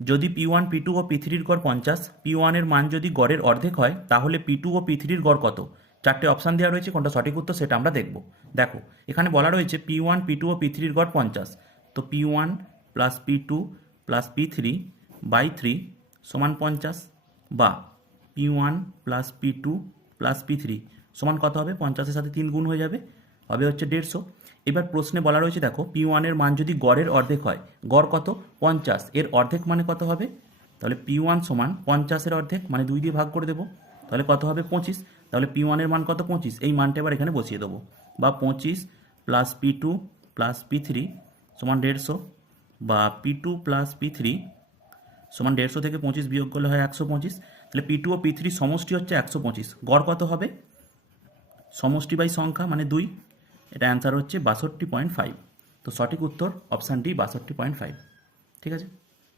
যদি P1 P2 ও P3-র গড় 50, P1 এর মান যদি গড়ের অর্ধেক হয় তাহলে P2 ও P3-র গড় কত? চারটে অপশান দেওয়া রয়েছে, কোনটা সঠিক উত্তর সেটা আমরা দেখব। দেখো এখানে বলা রয়েছে P1 P2 ও P3-র গড় 50, তো P1 plus P2 plus P3 by 3 সমান 50, বা P1 plus P2 plus P3 সমান কত হবে? 50-এর সাথে 3 গুণ হয়ে যাবে, হবে হচ্ছে 150। এবার প্রশ্নে বলা রয়েছে দেখো P1 এর মান যদি গড়ের অর্ধেক হয়, গড় কত? 50, এর অর্ধেক মানে কত হবে? তাহলে P1 সমান 50-এর অর্ধেক মানে 2 দিয়ে ভাগ করে দেবো, তাহলে কত হবে? 25। তাহলে P1 এর মান কত? 25, এই মানটা এবার এখানে বসিয়ে দেবো, বা 25 প্লাস P2 প্লাস P3 সমান 150, বা P2 প্লাস P3 সমান 150 থেকে 25 বিয়োগ করলে হয় 125। তাহলে P2 ও P3 সমষ্টি হচ্ছে 125, গড় কত হবে? সমষ্টি বাই সংখ্যা মানে 2, এটা অ্যান্সার হচ্ছে 62.5। তো সঠিক উত্তর অপশান ডি 62.5। ঠিক আছে।